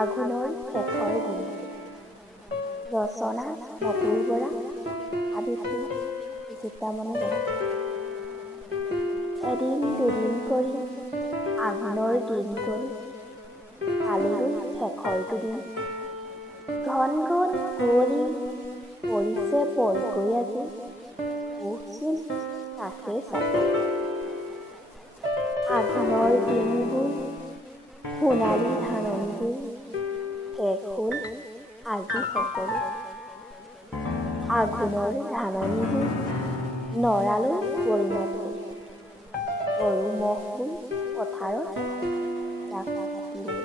আঘোণৰ শেষৰ দিন। ৰচনা নকুল বৰা, আবৃত্তি চিত্ৰামণি বৰা। এদিন দুদিন কৰি আঘোণৰ দিন গ'ল, কালিলৈ শেষৰটো দিন। ঘন ঘন কুঁৱলী পৰিছে বৰকৈ আজি, পুহচোন কাষে চাপি। আঘোণৰ দিনবোৰ সোণালী ধাননিবোৰ শেষ হ'ল আজি সকলো। আঘোণৰ ধাননিবোৰ নৰালৈ পৰিণত হ'ল, গৰু ম'হবোৰ পথাৰত জাক পাতি লৈ।